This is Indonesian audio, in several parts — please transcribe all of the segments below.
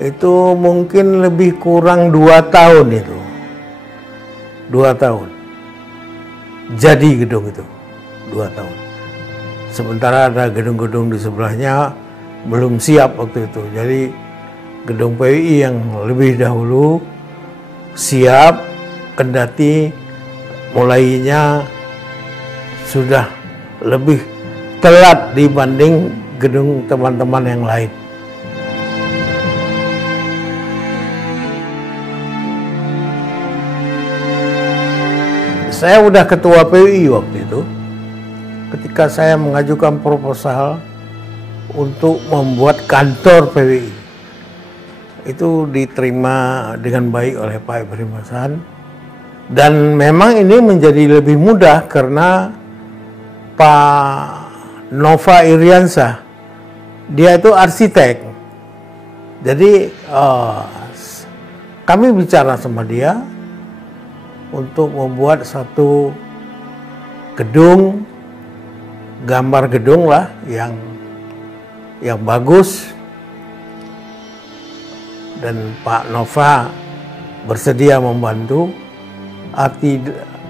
Itu mungkin lebih kurang 2 tahun itu. 2 tahun. Jadi gedung itu 2 tahun. Sementara ada gedung-gedung di sebelahnya belum siap waktu itu. Jadi gedung PWI yang lebih dahulu siap, kendati mulainya sudah lebih telat dibanding gedung teman-teman yang lain. Saya udah ketua PWI waktu itu, ketika saya mengajukan proposal untuk membuat kantor PWI. Itu diterima dengan baik oleh Pak Ibrahim Hasan. Dan memang ini menjadi lebih mudah karena Pak Nova Iriansyah, dia itu arsitek. Jadi kami bicara sama dia untuk membuat satu gedung, gambar gedung lah yang bagus, dan Pak Nova bersedia membantu.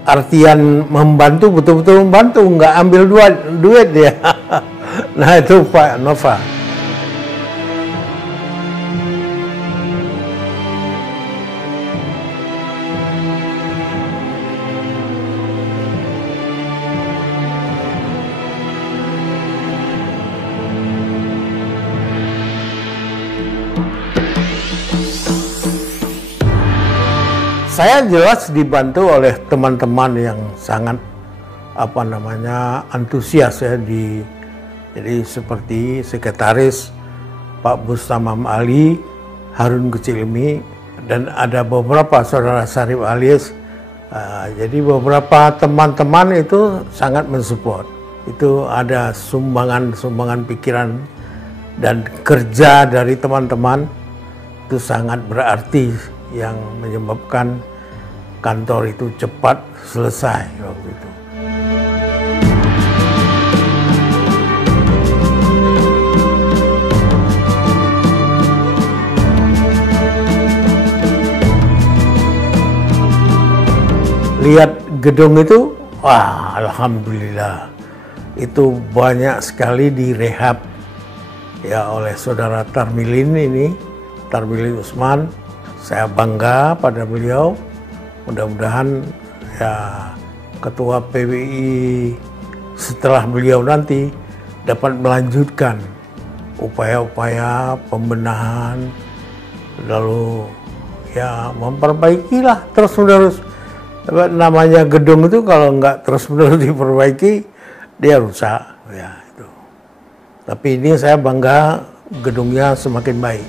Artian membantu, betul-betul membantu, nggak ambil duit dia. Nah itu Pak Nova. Saya jelas dibantu oleh teman-teman yang sangat antusias ya jadi seperti sekretaris Pak Bustamam Ali, Harun Kecilmi, dan ada beberapa saudara Sarif Alias. Jadi beberapa teman-teman itu sangat mensupport. Itu ada sumbangan pikiran dan kerja dari teman-teman, itu sangat berarti yang menyebabkan kantor itu cepat selesai waktu itu. Lihat gedung itu, wah alhamdulillah, itu banyak sekali direhab ya oleh saudara Tarmilin ini, Tarmilin Usman. Saya bangga pada beliau. Mudah-mudahan ya ketua PWI setelah beliau nanti dapat melanjutkan upaya-upaya pembenahan, lalu ya memperbaikilah terus-menerus. Namanya gedung itu kalau nggak terus-menerus diperbaiki, dia rusak ya itu. Tapi ini saya bangga gedungnya semakin baik.